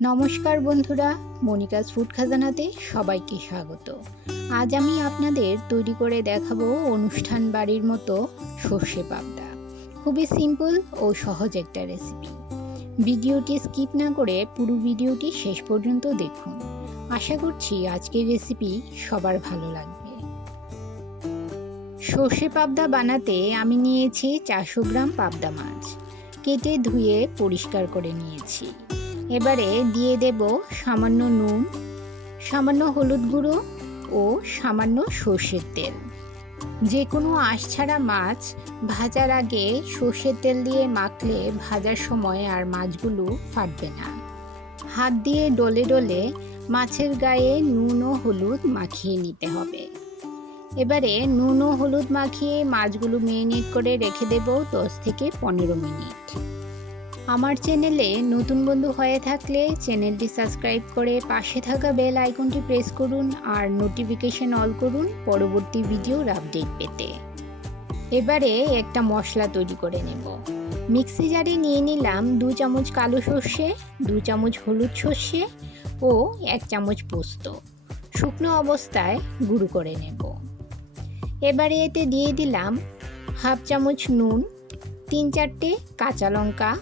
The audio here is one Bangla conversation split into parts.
নমস্কার বন্ধুরা, মনিকাস ফুড খাজানাতে সবাইকে স্বাগত। আজ আমি আপনাদের তৈরি করে দেখাবো অনুষ্ঠান বাড়ির মতো সর্ষে পাবদা। খুবই সিম্পল ও সহজ একটা রেসিপি। ভিডিওটি স্কিপ না করে পুরো ভিডিওটি শেষ পর্যন্ত দেখুন। আশা করছি আজকের রেসিপি সবার ভালো লাগবে। সর্ষে পাবদা বানাতে আমি নিয়েছি 400 গ্রাম পাবদা মাছ। কেটে ধুয়ে পরিষ্কার করে নিয়েছি। এবারে দিয়ে দেব সামান্য নুন, সামান্য হলুদ গুঁড়ো ও সামান্য সর্ষের তেল। যে কোনো আঁশ ছাড়া মাছ ভাজার আগে সর্ষের তেল দিয়ে মাখলে ভাজার সময় আর মাছগুলো ফাটবে না। হাত দিয়ে ডলে ডলে মাছের গায়ে নুন ও হলুদ মাখিয়ে নিতে হবে। এবারে নুন ও হলুদ মাখিয়ে মাছগুলো মেরিনেট করে রেখে দেব 10 থেকে 15 মিনিট। আমার চ্যানেলে নতুন বন্ধু হয়ে থাকলে চ্যানেলটি সাবস্ক্রাইব করে পাশে থাকা বেল আইকনটি প্রেস করুন আর নোটিফিকেশন অল করুন পরবর্তী ভিডিওর আপডেট পেতে। এবারে একটা মশলা তৈরি করে নেব। মিক্সি জারে নিয়ে নিলাম 2 চামচ কালো সর্ষে, 2 চামচ হলুদ সর্ষে ও 1 চামচ পোস্ত। শুকনো অবস্থায় গুঁড়ো করে নেব। এবারে এতে দিয়ে দিলাম হাফ চামচ নুন, 3-4টে কাঁচা লঙ্কা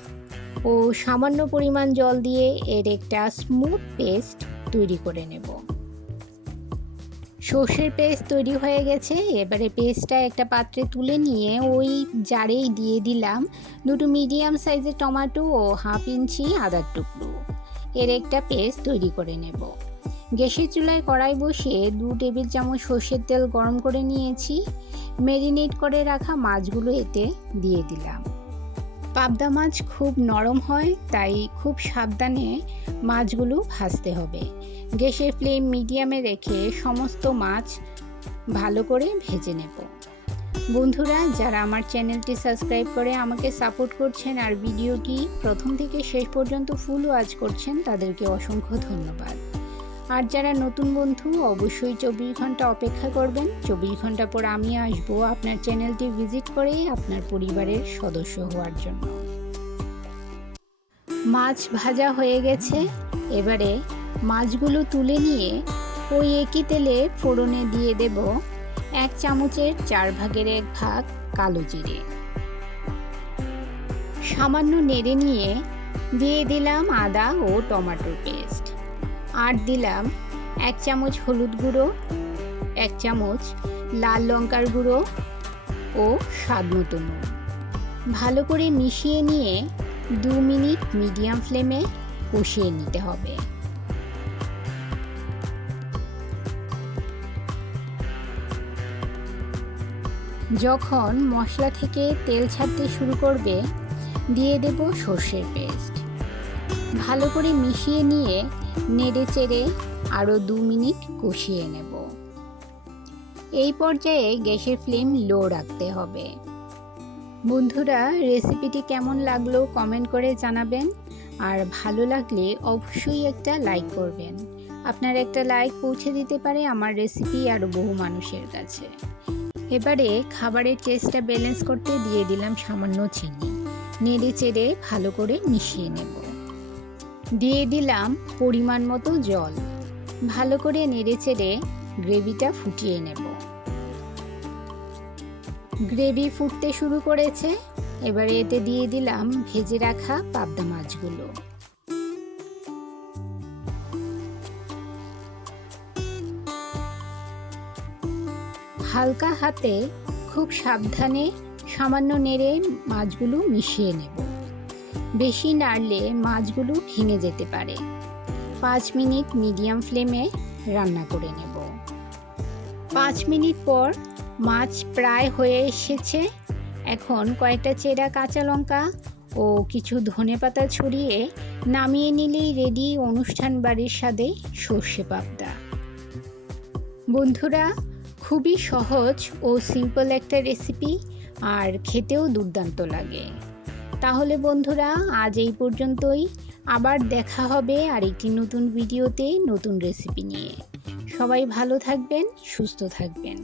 ও সামান্য পরিমাণ জল দিয়ে এর একটা স্মুথ পেস্ট তৈরি করে নেব। সর্ষের পেস্ট তৈরি হয়ে গেছে। এবারে পেস্টটা একটা পাত্রে তুলে নিয়ে ওই জারেই দিয়ে দিলাম 2 মিডিয়াম সাইজের টমেটো ও হাফ ইঞ্চি আদার টুকরো। এর একটা পেস্ট তৈরি করে নেব। গ্যাসের চুলায় কড়াই বসিয়ে 2 টেবিল চামচ সর্ষের তেল গরম করে নিয়েছি। ম্যারিনেট করে রাখা মাছগুলো এতে দিয়ে দিলাম। পাবদা মাছ খুব নরম হয়, তাই খুব সাবধানে মাছগুলো ভাজতে হবে। গ্যাসের ফ্লেম মিডিয়ামে রেখে সমস্ত মাছ ভালো করে ভেজে নেব। বন্ধুরা, যারা আমার চ্যানেলটি সাবস্ক্রাইব করে আমাকে সাপোর্ট করছেন আর ভিডিওটি প্রথম থেকে শেষ পর্যন্ত ফুল ওয়াচ করছেন, তাদেরকে অসংখ্য ধন্যবাদ। আর যারা নতুন বন্ধু, অবশ্যই 24 ঘন্টা অপেক্ষা করবেন। 24 ঘন্টা পর আমি আসবো আপনার চ্যানেলটি ভিজিট করে আপনার পরিবারের সদস্য হওয়ার জন্য। মাছ ভাজা হয়ে গেছে। এবারে মাছগুলো তুলে নিয়ে ওই একই তেলে ফোড়নে দিয়ে দেব 1 চামচের 4 ভাগের 1 ভাগ কালো জিরে। সামান্য নেড়ে নিয়ে দিয়ে দিলাম আদা ও টমেটোর পেস্ট। আর দিলাম 1 চামচ হলুদ গুঁড়ো, 1 চামচ লাল লঙ্কার গুঁড়ো ও স্বাদ মতো নুন। ভালো করে মিশিয়ে নিয়ে 2 মিনিট মিডিয়াম ফ্লেমে কষিয়ে নিতে হবে। যখন মশলা থেকে তেল ছাড়তে শুরু করবে, দিয়ে দেব সর্ষের পেস্ট। ভালো করে মিশিয়ে নিয়ে নেড়ে চেড়ে আরও 2 মিনিট কষিয়ে নেব। এই পর্যায়ে গ্যাসের ফ্লেম লো রাখতে হবে। বন্ধুরা, রেসিপিটি কেমন লাগলো কমেন্ট করে জানাবেন আর ভালো লাগলে অবশ্যই একটা লাইক করবেন। আপনার একটা লাইক পৌঁছে দিতে পারে আমার রেসিপি আরও বহু মানুষের কাছে। এবারে খাবারের টেস্টটা ব্যালেন্স করতে দিয়ে দিলাম সামান্য চিনি। নেড়ে চেড়ে ভালো করে মিশিয়ে নেব। দিয়ে দিলাম পরিমাণ মতো জল। ভালো করে নেড়ে চেড়ে গ্রেভিটা ফুটিয়ে নেব। গ্রেভি ফুটতে শুরু করেছে। এবারে এতে দিয়ে দিলাম ভেজে রাখা পাবদা মাছগুলো। হালকা হাতে খুব সাবধানে সামান্য নেড়ে মাছগুলো মিশিয়ে নেব। বেশি নাড়লে মাছগুলো ভেঙে যেতে পারে। 5 মিনিট মিডিয়াম ফ্লেমে রান্না করে নেব। 5 মিনিট পর মাছ প্রায় হয়ে এসেছে। এখন কয়েকটা চেরা কাঁচা লঙ্কা ও কিছু ধনেপাতা ছড়িয়ে নামিয়ে নিলেই রেডি অনুষ্ঠান বাড়ির স্বাদে সর্ষে পাবদা। বন্ধুরা, খুবই সহজ ও সিম্পল একটা রেসিপি, আর খেতেও দুর্দান্ত লাগে। তাহলে বন্ধুরা, আজ এই পর্যন্তই। আবার দেখা হবে আরেকটি নতুন ভিডিওতে নতুন রেসিপি নিয়ে। সবাই ভালো থাকবেন, সুস্থ থাকবেন।